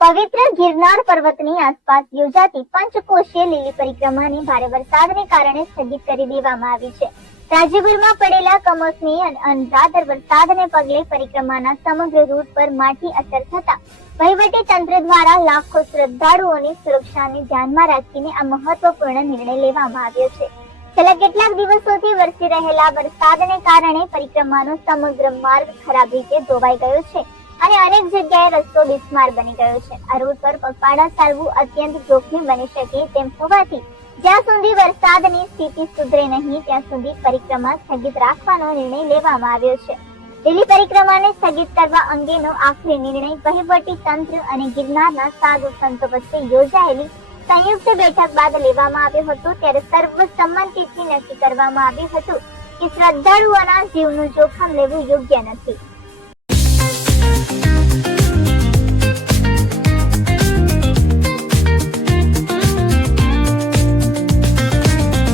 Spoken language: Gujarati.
પવિત્ર ગિરનાર પર્વતની આસપાસ યોજાતી પંચકોશીય લીલી પરિક્રમાને ભારે વરસાદને કારણે સ્થગિત કરી દેવામાં આવી છે. રાજ્યભરમાં પડેલા કમોસમી અને અનરાધાર વરસાદને પગલે પરિક્રમાના સમગ્ર રૂટ પર માઠી અસર થતા વહીવટી તંત્ર દ્વારા લાખો શ્રદ્ધાળુઓની સુરક્ષાને ધ્યાનમાં રાખીને આ મહત્વપૂર્ણ નિર્ણય લેવામાં આવ્યો છે. છેલ્લા કેટલાક દિવસોથી વરસી રહેલા વરસાદને કારણે પરિક્રમાનો સમગ્ર માર્ગ ખરાબ રીતે ધોવાઈ ગયો છે અને અનેક જગ્યાએ રસ્તો બિસ્માર બની ગયો છે. આ રૂટ પર પગપાળા ચાલવું અત્યંત જોખમી બની શકે તેમ હોવાથી જ્યાં સુધી વરસાદની સ્થિતિ સુધરે નહીં ત્યાં સુધી પરિક્રમા સ્થગિત રાખવાનો નિર્ણય લેવામાં આવ્યો છે. લીલી પરિક્રમાને સ્થગિત કરવા અંગેનો આખરી નિર્ણય વહીવટી તંત્ર અને ગિરનારના સાધુ સંતો વચ્ચે યોજાયેલી સંયુક્ત બેઠક બાદ લેવામાં આવ્યો હતો. ત્યારે સર્વસંમતિથી નક્કી કરવામાં આવ્યું હતું કે શ્રદ્ધાળુઓના જીવનું જોખમ લેવું યોગ્ય નથી.